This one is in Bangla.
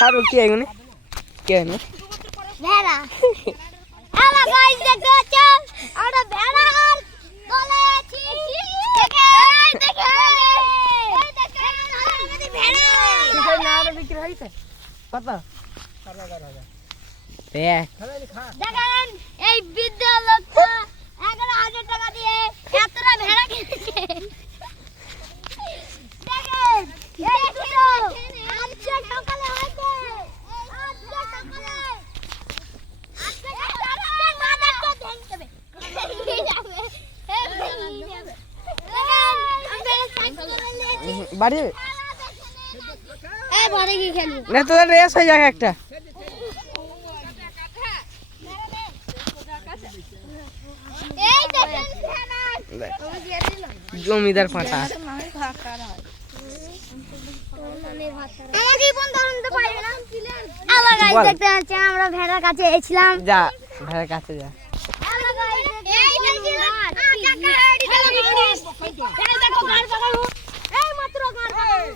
কারো কি এগুলো কে না ভেড়া আলা গাইস দেখো চল আমরা ভেড়া আর বলেছি দেখে এই দেখে আমাদের ভেড়া কিসের নাড়া বিক্রি হইছে কত 10000 দেখেন এই বৃদ্ধ লোকটা 11000 টাকা দিয়ে এতটা ভেড়া কিনেছে দেখেন এই দুটো আজকে সকালে হয়েছে আজকে সকালে আজকে সকালে মাদারটা ধরতে হবে বাড়ি এই বাড়ি কি খেলি না তোদের রেস হয়ে যাক একটা এই দেখেন জমিদার পাঁঠা আমাকে ফোন ধরুন তো পারবে না আলা গাইস দেখতে আছি আমরা ভেড়ার কাছে এসেছিলাম যা ভেড়ার কাছে যা আলা গাইস এই দেখেন কাকা এডি দেখো গাড় পাকাবো এই মাত্র গাড় পাকাবো